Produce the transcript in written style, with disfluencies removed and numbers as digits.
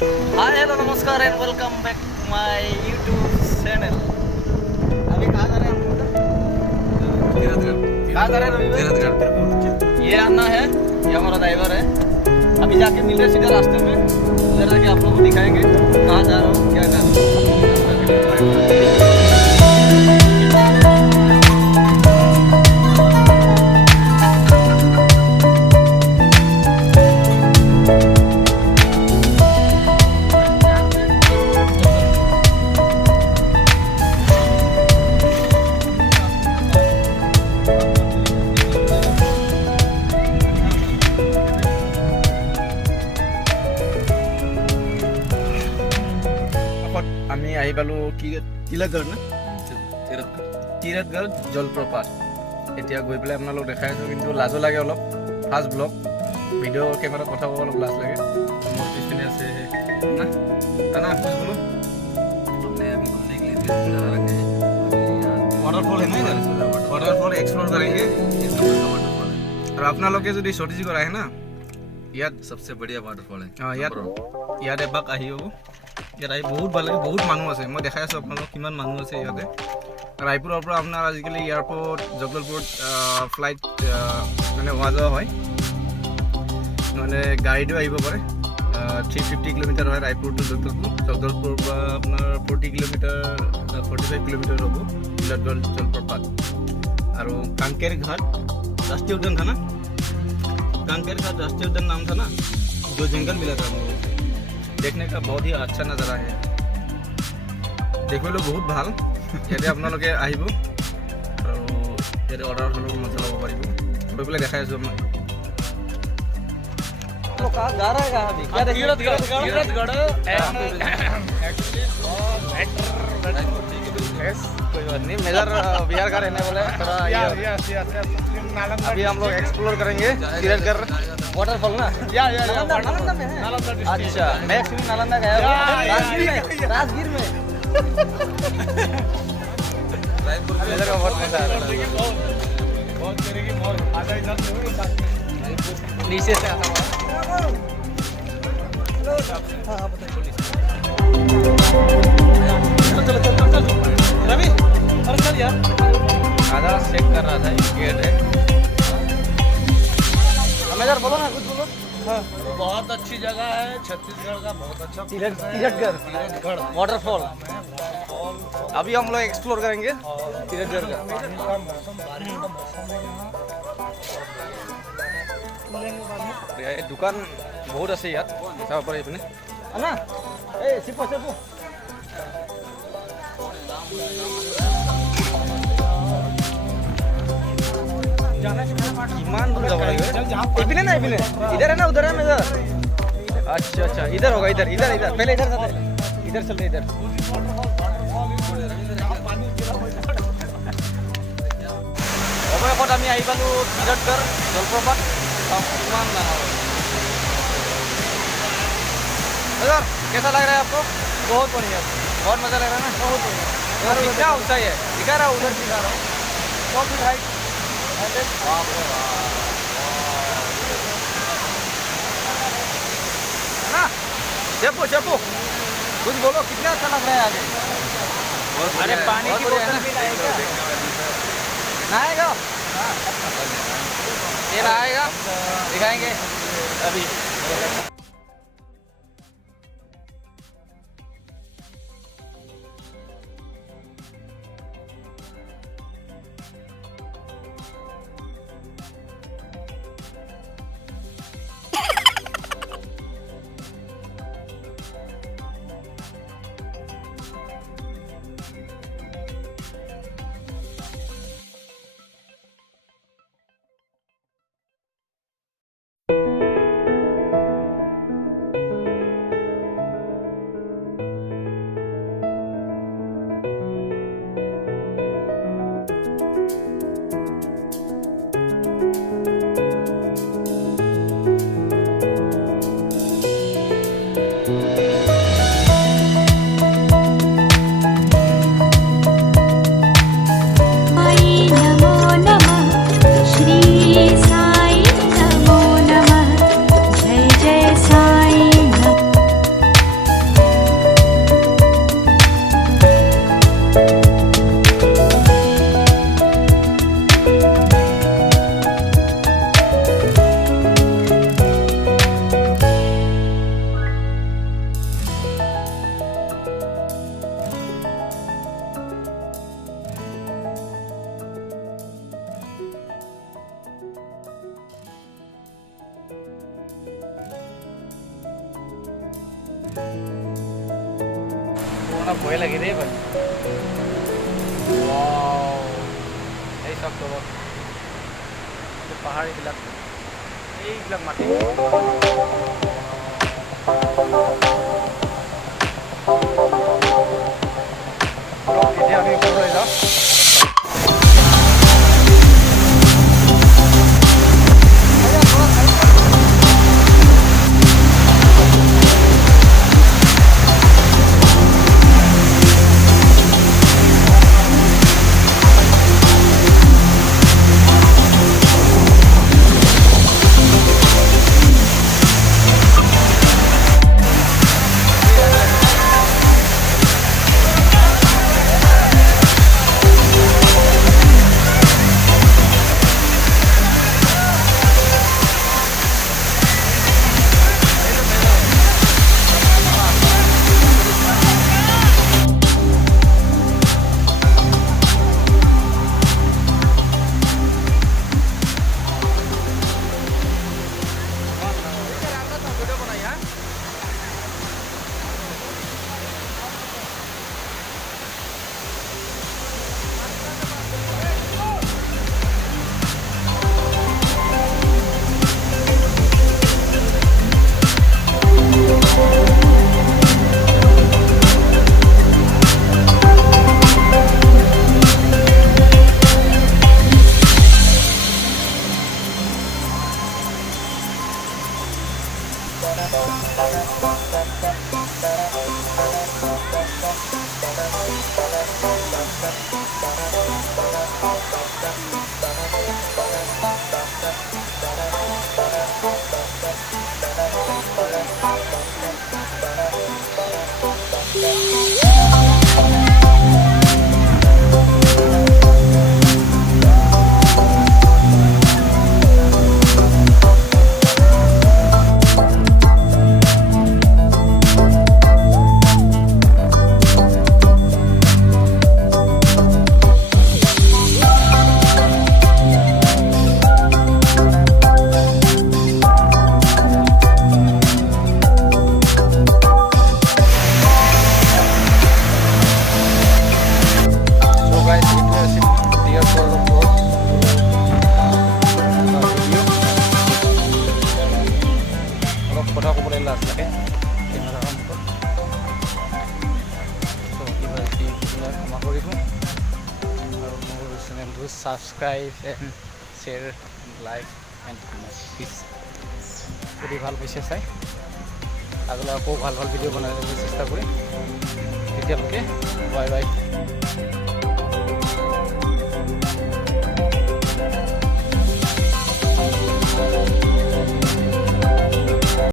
हाय hello नमस्कार and welcome back to my YouTube channel. अभी कहाँ जा रहे हैं हम लोग? कहाँ जा रहे हैं रवि? ये आना है, ये हमारा ड्राइवर है। अभी जाके मिल रहे सीधे रास्ते में, उधर जाके आप लोगों को दिखाएंगे कहाँ जा रहा हूँ, क्या कर रहा हूँ। আমি আহি পালো তিলকগড় না তিলকগড় জলপ্ৰপাত। এতিয়া গৈ পেলাই আপোনালোক দেখাই আছোঁ, কিন্তু লাজো লাগে অলপ। ফাৰ্ষ্ট ব্লগ ভিডিঅ' কেমেৰাত কথা ক'ব অলপ লাজ লাগে। মোৰ পিছপিনে আছে না ना कुछ बोलो। हमने अभी घूमने के लिए तैयार रखे हैं। वाटरफॉल है ना इधर, वाटरफॉल एक्सप्लोर करेंगे। और अपना लोग के जो छोटी को है ना, यार सबसे बढ़िया वाटरफॉल है। हाँ यार यार एबाक आহি হ'ব। ইয়াত আহি বহুত ভাল লাগে, বহুত মানুহ আছে। মই দেখাই আছোঁ আপোনালোকক কিমান মানুহ আছে ইয়াতে। ৰায়পুৰৰ পৰা আপোনাৰ আজিকালি এয়াৰপৰ্ট জগদলপুৰত ফ্লাইট মানে অহা যোৱা হয়, মানে গাড়ীটো আহিব পাৰে। 350 কিলোমিটাৰ হয় ৰায়পুৰ টু জগদলপুৰ। জগদলপুৰৰ পৰা আপোনাৰ 45 কিলোমিটাৰ হ'ব তিলকগড় জলপ্ৰপাত। আৰু कांकेर घाट राष्ट्रीय उद्यान था ना, कांकेर घाट राष्ट्रीय उद्यान नाम था ना, जो जंगल मिला था हमको देखने का बहुत ही अच्छा नज़ारा है। देखिবলৈ बहुत ভাল। ইয়াতে আপোনালোকে আহিব আৰু ইয়াতে অৰ্ডাৰ হ'লেও মজা ল'ব পাৰিব। গৈ পেলাই দেখাই আছোঁ আপোনাক। कहाँ जा रहा है कहाँ अभी? क्या तीरथगढ़ कोई बात नहीं, मेजर बिहार का रहने वाला है थोड़ा। अभी हम लोग एक्सप्लोर करेंगे तीरथगढ़ वाटरफॉल ना। नालंदा में है। अच्छा, मैं एक्चुअली नालंदा गया हूँ, राजगीर में। मेजर का बहुत मजा आ रहा है। नीचे से आना हुआ रवि, अरे चल यार, आधा चेक कर रहा था। गेट है, मेजर बोलो ना, कुछ बोलो। हाँ, बहुत अच्छी जगह है, छत्तीसगढ़ का बहुत अच्छा तीरथगढ़ वाटरफॉल। अभी हम लोग एक्सप्लोर करेंगे तीरथगढ़ का। दुकान बहुत আছে ইয়াত, চাব পাৰি এইপিনে। না এই চিপো চিপো किमान दूर जाओ लगे। इधर ना, इधर है ना, उधर है मेजर। अच्छा अच्छा, इधर होगा, इधर इधर इधर पहले इधर जाते, इधर चलते इधर। অৱশেষত আমি আহি পালো তিৰথগড় জলপ্ৰপাত। किमान मेजर कैसा लग रहा है आपको? बहुत बढ़िया, बहुत मजा लग रहा है ना। बहुत बढ़िया, कितना ऊंचाई है दिखा रहा, उधर दिखा रहा हूँ। ना चेपो चेपो कुछ बोलो, कितना अच्छा लग रहा है आगे? अरे पानी की बोतल भी लाएगा? नहाएगा? ये नहाएगा, दिखाएंगे अभी। আপোনাৰ ভয় লাগে দেই ভাই এই চব তলত পাহাৰ এইবিলাক মাটি এতিয়া আমি ওপৰলৈ যাওঁ কথা ক'বলৈ লাজ লাগে কেমেৰাৰ সন্মুখত ক্ষমা কৰিব আৰু মোৰ চেনেলটো subscribe and share like and comment please যদি ভাল পাইছে চাই আগলৈ আকৌ ভাল ভাল ভিডিঅ' বনাবলৈ চেষ্টা কৰিম তেতিয়ালৈকে বাই বাই